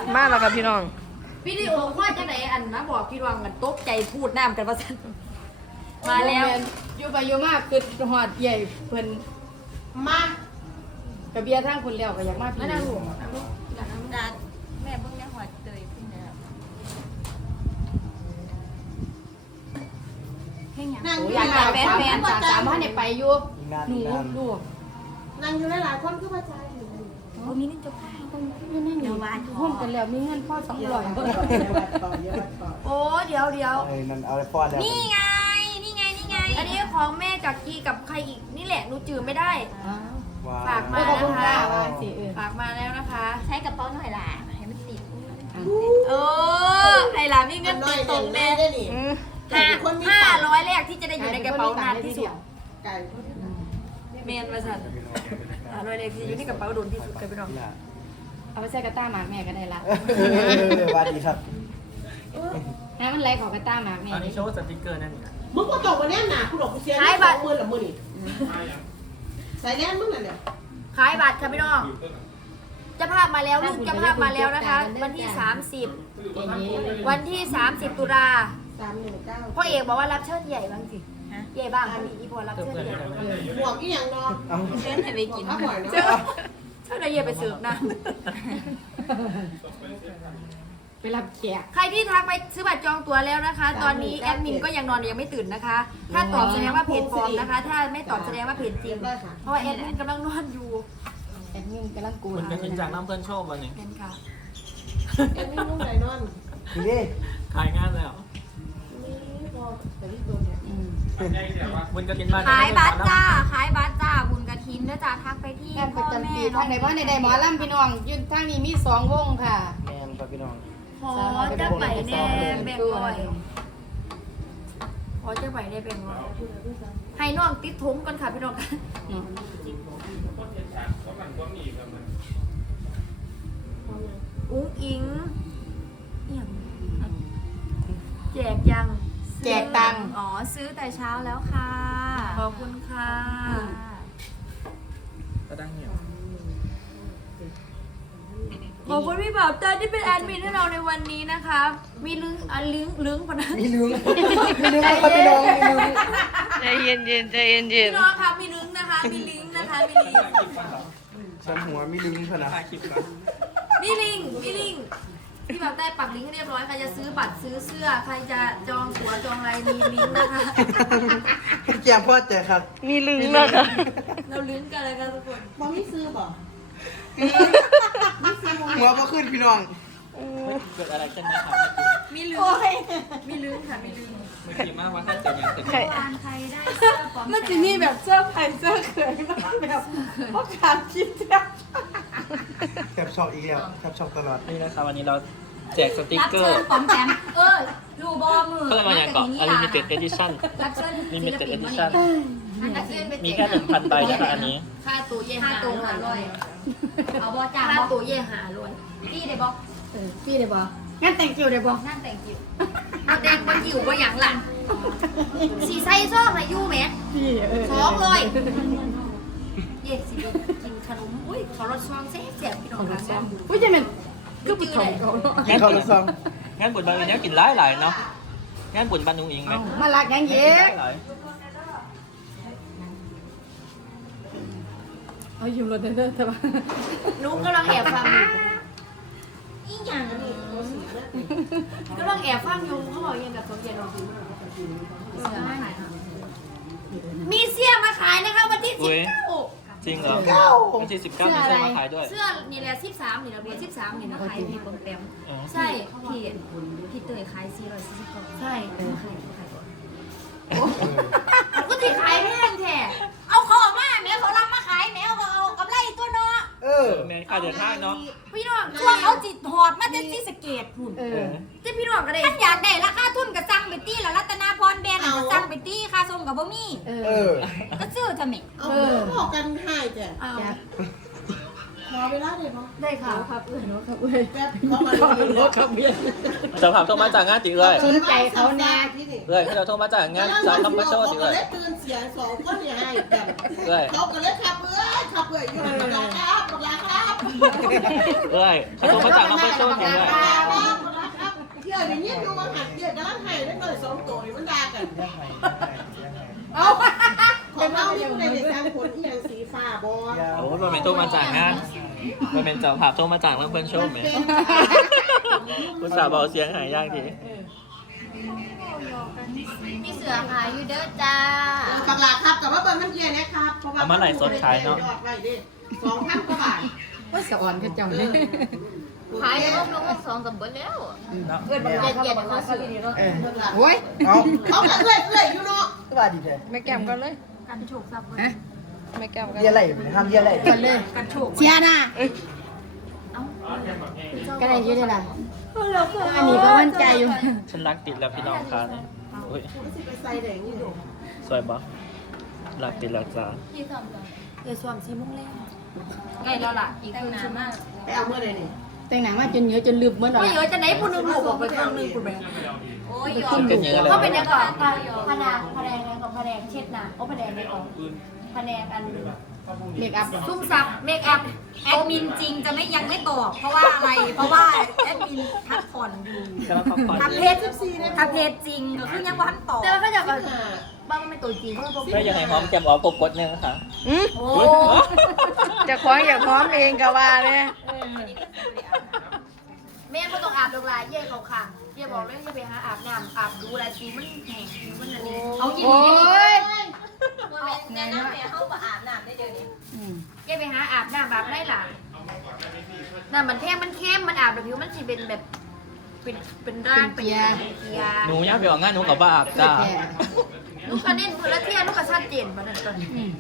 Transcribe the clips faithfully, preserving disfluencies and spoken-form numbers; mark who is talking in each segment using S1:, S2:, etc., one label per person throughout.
S1: มาแล้วครับพี่น้อง
S2: วิดีโอค่อยจะไหนอันนะบอกพี่รองกันตกใจพูดน้ำกันว่าสันมาแล้วอยู่ไปอยู่มากคือหอดใหญ่เพิ่นมากกระเบียร์ทั้งคนเลี้ยวก็อยากมาพี่นั่งหลวงดัดแม่เพิ่งได้หอดเตยขึ้นแล้วนั่งอยากแฟนแฟนสามพันเนี่ยไปอยู่หนูดูนั่งอยู่หลายคนคือว่าใจอยู่มีเงินจะพาคนนั่งอยู่บ้านห้องกันแล้วมีเงินพ่อสองร้อยโอ้เดี๋ยวเดี๋ยวนั่นเอาไปป้อนแล้วนี่ไงนี่ไงนี่ไงอันนี้ของแม่จากกีกับใครอีกนี่แหละหนูจืดไม่ได้ฝากมานะคะฝากมาแล้วนะคะใช้กระเป๋าหน่อยล่ะให้มันติดเออไอ้ล่ะมีเงินติดตรงแม่ได้หนิห้าห้าร้อยแรกที่จะได้อยู่ในกระเป๋านานที่สุดเมนมาสั่นห้าร้อยแรกที่อยู่ในกระเป๋าโดนที่สุดกันไปน้องเอาไปใส่กระต้าหมากแม่ก็ได้ละ
S3: สวัสดีครับ
S2: น้ำมันไหลของกระต้าหมากแม่
S4: อันนี้โชว์สติ๊กเกอร์นั่นนี่
S5: มึงก็ตกวันนี้หนาคุณหลอกกูเสียได้สองหมื่นหรือมึงนี่ใส่แน่นมึงน่ะเนี่ย
S2: ขายบัตรค่ะพี่น้องจะภาพมาแล้วลูกจะภาพมาแล้วนะคะวันที่สามสิบวันที่สามสิบตุลาพ่อเอกบอกว่ารับเชิญใหญ่บ้างสิใหญ่บ้างมีอีพอรับเชิญใหญ่
S5: หมวกที่ยังนอน
S2: เชิญให้ไปกินเชิญเชิญนายเย่ไปเสิร์ฟนะไปรับแขกใครที่ทักไปซื้อบัตรจองตั๋วแล้วนะคะ ตอนนี้แอดมินก็ยังนอนยังไม่ตื่นนะคะ ถ้าตอบแสดงว่าเพจปลอมนะคะ ถ้าไม่ตอบแสดงว่าเพจจริงเพราะว่าแอดมินกำลังนอนอยู่แอดมินกำลังกู
S4: คุณจะกินจากน้ำเพื่อนโชว์วันนี้
S2: เป็นค่ะ
S5: แอดมินนุ่งไหนนอน
S3: นี่
S4: ขายงานแล้วบุญกระถินบ้าน
S2: ขายบัตรจ้าขายบัตรจ้าบุญกระถินนะจ้าทักไปที่พ่อแม่ทางไหนบ้านในใดหมอลำพี่น้องยืนทางนี้มีสองวงค่ะ
S3: แม่ครับพี่น้อง
S2: ขอจะไปแน่แบ่งบ่อยขอจะไปได้แบ่งบ่อยให้น้องติดถุงก่อนค่ะพี่น้องอุ้งอิงแจกยัง
S1: แจกตังค์
S2: อ๋อซื้อแต่เช้าแล้วค่ะขอบคุณค่ะ
S4: กระดังเหนียว
S2: ขอบคุณพี่บ่าวเต้ที่เป็นแอดมินให้เราในวันนี้นะคะมีลึงอ่ะลึงลึงปะนะ
S3: มีลึงมีลึงครับพี่น้องมีลึง
S1: ใจเย็นเย็นใจเย็นเย็น
S2: พี่น้องค่ะมีลึงนะคะมีลิงนะคะมีลิง
S3: ฉันหัวมีลึงขนาด
S2: มีลิงมีลิงพี่บ่าวเต้ปักลิงก์ให้เรียบร้อยใครจะซื้อบัตรซื้อเสื้อใครจะจองตั๋วจองอะไรมีลิงก์นะคะ
S3: แก้มพ่อเจอครับ
S1: มีลึงนะคะ
S2: เราลึงกันเลยค่ะทุกคน
S5: บอไม่ซื้อบ่
S3: หัวก็ขึ้นพี่น้อง
S4: เกิดอะไรขึ้นไหมครับ
S2: มีลึงมีลึงค่ะมีลึง
S4: เมื่อกี้มากว่าถ้าเกิดอย่างตึก
S2: ใครใครได้เสื้อปลอม
S5: แล้วทีนี้แบบเสื้อไผ่เสื้อเขินแบบพวกการคิดแทบ
S3: แทบชอบอีกแล้วแทบชอบตลอด
S4: นี่นะครับวันนี้เราแจกสติ๊กเกอร์
S2: รับเชิญปอมแปมเออรูบอมือ
S4: เพิ่มมาอย่างก่อนลิมิเต็ดเอดิชั่น
S2: รับเชิญ
S4: ลิมิเต็ดเอดิชั่นมีแค่หนึ่งพันใบนะคะอันนี้
S2: ค่าตัวเย่ห้าตัวหาร้อยเอาบอจ้าค่าตัวเย่หาร้อยพี่ได้บอพี่ได้บองั้นแต่งกิวได้บองั้นแต่งกิวเอาแต่งบนกิวบนอย่างหลังสีไซส์ซ่อมอะไรยู่ไหมสองเลยเย่สิกินขนมอุ้ยขอรสซองเสียเสียพี่น้องค่ะอุ้ยจะเป็นก็เป็นของเขา
S3: งั้นเขาจะซอง
S4: งั้นบุญบานนี้กินหลายหลายเนาะงั้นบุญบานนุ่งอิงไหม
S2: มาลักยังเย่
S5: เอาอยู่รถเดินๆแต่ว่า
S2: นุ๊กกำลังแอบฟังอยู่อีหยังกำลังแอบฟังอยู่เขาบอกยังกับเขาเย็นเรามีเสื้อมาขายนะคะวันที่สิบเก้า
S4: จริงเหรอวันที่สิบเก้ามีเสื้อมาขายด้วย
S2: เสื้อนี่แหละสิบสามนี่เราเรียนสิบสามนี่นะขายพี่ปมแปมใช่พี่พี่เตยขายสี่ร้อยสี่สิบกล่องใช่ขายขายก่อนก็ติดขายแพงแท้เอาเขาออกมาแม่เขารับมาขายแม่เขาเอากำไรตัวเนาะ
S3: เออ
S4: แม่ค่าเดินทางเนาะ
S2: พี่น้องช่วงเขาจิตหอบมาจะที่สเกตหุ่นที่พี่น้องก็ได้ท่านอยากได้ราคาทุนกับจังไปตี้แล้วรัตนาพรแบรนด์กับจังไปตี้ค่าส่งกับบ่มี
S3: เออ
S2: ก็ซื้อทำไม
S5: เออบอกกันให้จ้ะขอเวลาได้ปะ
S2: ได้ค่ะครับเอื้อเนาะครับเอื้
S5: อแป๊บเขามา
S3: รถขับเบียร์
S4: จะผ่านโทรมาจากงานติเลย
S5: สนใจเขาแน่
S4: เลยให้เราโทรมาจากงานสาวธรรมชาติเลย
S5: เขาก็เลยตื่นเสียงสองคนเนี่ยให้กันเขาก็เลยขับเอื้อขับเอื้ออยู่ราคาราคา
S4: เอ้ยเขาโทรมาจากน้องเปิ้ลโชว์เห็นเลย
S5: เที่ยวอย่างนี้ดูว่าหันเที่ยวกำลังให้ได้เลยสองตัวมันด่ากัน
S3: ยังไงยังไง
S5: เอาของเรานี่ในเด็กสร้างคนที่ยังสีฟ้าบอล
S4: โอ้โหมันเป็นโทรมาจากงานมันเป็นเจ้าภาพโทรมาจากน้องเปิ้ลโชว์ไหมคุณสาวบอกเสียงหายยากดี
S2: มีเสือขายอยู่เด้อจ้า
S5: บักหลาครับแต่ว่าเบิ้ลมันเยี่ยนะครับเพราะว่าสองพันกว่าบาท
S2: ว่าสะอ่อนก็จังเลยขายได้ร่มลงสองสามเบิร์แล้ว
S5: เพื่อนบักหลา
S2: เย็นๆเขาซื้อ
S3: เออ
S2: โอ้ย
S3: เอา
S5: เขาเอื่อยเอื่อยอยู่เนาะ
S3: ก็ว่าดีเลย
S1: ไม่แก้มกันเลย
S2: กันโฉกซับ
S1: ฮะไม่แก้มกัน
S3: เยี่ยอะไรทำเยี่ยอะไร
S2: กันเลยกันโฉกเชียร์นะก็ได้ยืดได้ละอันนี้ก็มั่นใจอยู่
S4: ฉันรักติดแล้วพี่น้องค่ะโอ้ย
S5: ไปใส่แดงนี่ดู
S4: สวยปะรักติดแล้วจ้า
S2: ที่ซ้อมก่อนเดี๋ยวซ้อมซีมุ่งเล่นใกล้แล้วล่ะอีกครึ่งชั่วโมง
S5: ไปเอาเมื่อไหร่นี่
S2: แต่งหนังมาจนเยอะจนลืมเมื่อไหร่เยอะจะไหนผู้นึงลูกออกไปคนนึงคุณแม่โอ้ยยอม
S4: กันเยอะเลย
S2: เขาเป็นยังก่อนพนางพนางกับพนางเช็ดหน้าโอ้พนางในของพนางอันเมคอัพซุ่มซับเมคอัพ
S6: แอดมินจริงจะไม่ยังไม่บอกเพราะว่าอะไร เพราะว่าแอดมินพักผ่อนอยู่
S4: แต่ว่าเขาผ่อน
S6: ทำเพจทำเพจจริงก็คือยังวันต่อ
S2: แต่ว่าเขาจะแบบบ้างมันเป็นตัวจริงเขาบอก
S4: ก็ยังไงพร้อมแกมออฟกดเนี่ยนะคะ
S1: อืม
S2: โอ้
S1: จะคว้างอย่าพร้อมเองก็ว่าเนี่ย
S2: แม่ก็ต้องอาบดอกลายเย่เขาค่ะเย่บอกเลยจะไปหาอาบน้ำอาบดูอะไรจริงมันแห้งมันอะไรเอากิน
S1: โอ้ย
S6: แนะนำเนี่ยเข้ามาอาบน้ำได้เดี๋ยวนี้
S2: เย่ไปหาอาบน้ำอาบได้หล่ะน้ำมันแห้งมันเข้มมันอาบแบบผิวมันจะเป็นแบบเป็นเป็นร่างเป็นเกียร์
S4: หนูย่าไปออกงานหนูกับบ้าจ้า
S2: ลูกกระเด็นมือละเทียลูกกระชัดเจนมานั่นก่อน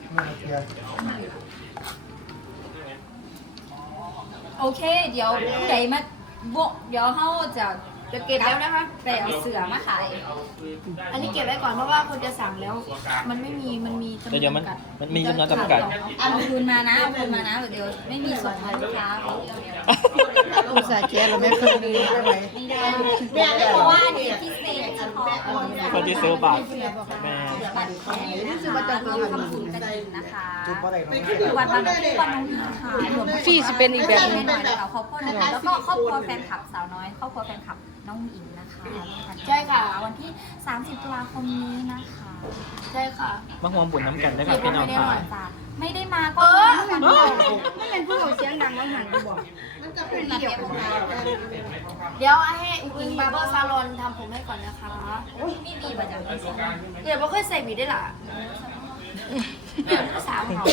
S6: โอเค เดี๋ยวผู้ใดมาโบเดี๋ยวเขาจะ
S2: จะเก็บแล้วนะคะ
S6: ไปเอาเสือมาขาย
S2: อันนี้เก็บไว้ก่อนเพราะว่าคนจะสั่งแล้ว มันไม่มีมันมีจำน
S4: แต่เดี๋ยว
S2: ว
S4: มัน
S2: นกัด
S4: มันมีจำนวนจำกัด
S6: เอาคืนมานะเอาคืนมานะเดี๋ยวไม่มีส่งให้ลูกค้า
S1: อุตส่าห์แก้เราไม่เคยดูได้ไหม
S6: ไม่ได้แม่ได้บอกว่าอันนี้พิเศษเฉพาะ
S4: คนที่ซื้อบัตรแม่
S6: บัตรแข็งนะคะแล้วก็ทำบุญกระถิ่นนะคะ
S3: จุดเพราะอะไร
S5: ไป
S3: น้อง
S5: ขึ้นอยู่
S6: วั
S5: วัน น
S6: วั
S5: นั้น น
S6: ทุ
S5: ได้
S6: กวันน้องหญิงค่ะรวม
S1: ฟรีสิเป็นอีกแบบหนึง
S6: หน่อยนะคะครอบครัวนะคะแล้วก็ครอบครัวแฟนคลับสาวน้อยครอบครัวแฟนคลับน้องหญิงนะคะ
S2: ใช่ค่ะ
S6: วันที่สามสิบตุลาคมนี้นะคะ
S2: ใช่ค่ะ
S4: มาห่วงบุญน้ำกันได้ครับพี่น้องค่ะ
S6: ไม่ได้มาก็
S2: เออ
S6: ไม่เป็นผู้เสียงดังแล้วหันไปบอก
S5: มันจะเป็นเกี่ยวกับเรา
S2: เดี๋ยวให้อุ้งอิงบาร์เบอร์ซาลอนทำผมให้ก่อนนะคะ
S6: ไม่มีมาจาก
S2: เดี๋ยวไม่ค่อยใส่หวีได้หรอเดี๋ยวลูกสาวเขา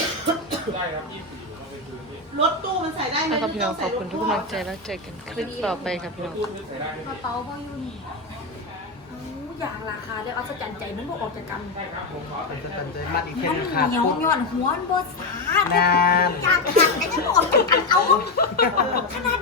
S5: รถตู้มันใส่ได้ไหม
S1: นะครับพี่น้องขอบคุณทุกกำลังใจแล้วเจอกันคลิปต่อไปครับพี่น้อง
S6: กระเป๋าพ่อยุ่นอย่างราคาได้อัศจรรย์ใจมันบอกออกจากกัน
S3: เป็นสแตนเจอร์มัดอีก
S6: มั
S3: แค่
S6: น
S3: นึงขาด
S6: เหนียว
S3: ปุ๊บ
S6: หย่อนหัวบนสาด
S3: นาน
S6: จากกันแต่ยังบอกออกจากกันเอาขนาด